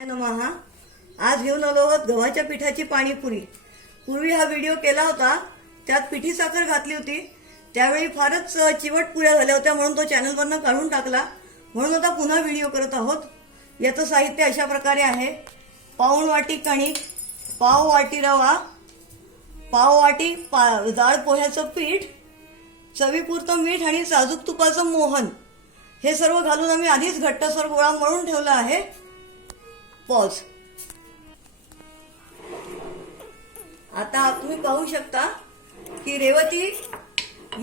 नमहा आज घेऊन आलो आहोत गव्हाच्या पिठाची पाणीपुरी. पूर्वी हा व्हिडिओ केला होता त्यात पिठी साखर घातली होती. त्यावेळी फारच चिवट पुऱ्या झाल्या होत्या म्हणून तो चॅनलवरनं काढून टाकला. म्हणून आता पुन्हा व्हिडिओ करत आहोत. याचं साहित्य अशा प्रकारे आहे. पाऊण वाटी कणिक पाव वाटी रवा पाव वाटी पा जाड पोह्याचं पीठ चवीपुरतं मीठ आणि साजूक तुपाचं मोहन. हे सर्व घालून आम्ही आधीच घट्टसर गोळा मळून ठेवला आहे. पॉज आता तुम्ही पाहू शकता की रेवती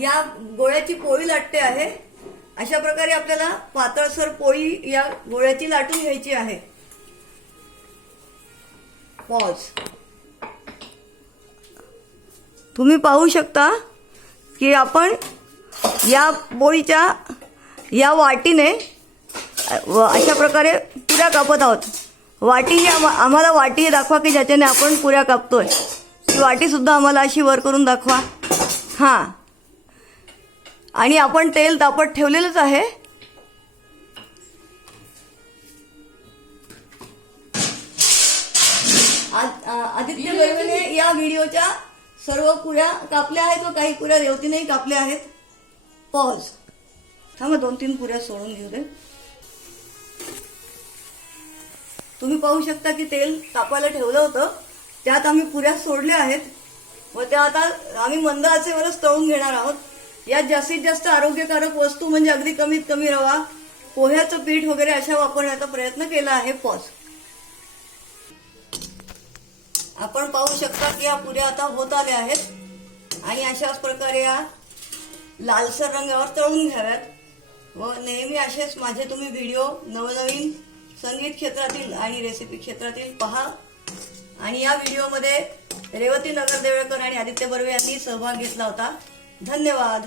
या गोळ्याची पोळी लाटते आहे. अशा प्रकारे आपल्याला पातळसर पोळी या गोळ्याची लाटून घ्यायची आहे. पॉज तुम्ही पाहू शकता की आपण या पोळीच्या या वाटीने अशा प्रकारे पुऱ्या कापत आहोत. वाटी ही आम्हा- आम्हाला वाटी दाखवा की ज्याच्याने आपण पुऱ्या कापतोय. ती वाटी सुद्धा आम्हाला अशी वर करून दाखवा. हां. आणि आपण तेल तापत ठेवलेलंच आहे. आदित्य गर्वेने या व्हिडिओच्या सर्व पुऱ्या कापल्या आहेत व काही पुऱ्या रेवतीनेही कापल्या आहेत. पॉज थांबा दोन तीन पुऱ्या सोडून घेऊ दे. तुम्ही पाहू शकता की तेल तापायला ठेवलं होतं. त्यात आम्ही पुऱ्या सोडल्या आहेत. व त्या आता आम्ही मंद आचेवरच तळून घेणार आहोत. यात जास्तीत जास्त आरोग्यकारक वस्तू म्हणजे अगदी कमीत कमी रवा पोह्याचं पीठ वगैरे अशा वापरण्याचा प्रयत्न केला आहे पॉज. आपण पाहू शकता की या पुऱ्या आता होत आल्या आहेत. आणि अशाच प्रकारे या लालसर रंगावर तळून घ्याव्यात. व नेहमी असेच माझे तुम्ही व्हिडिओ नवनवीन संगीत क्षेत्रातील आणि रेसिपी क्षेत्रातील पहा. आणि या व्हिडिओमध्ये रेवती नगरदेवळकर आणि आदित्य बर्वे यांनी सहभाग घेतला होता. धन्यवाद.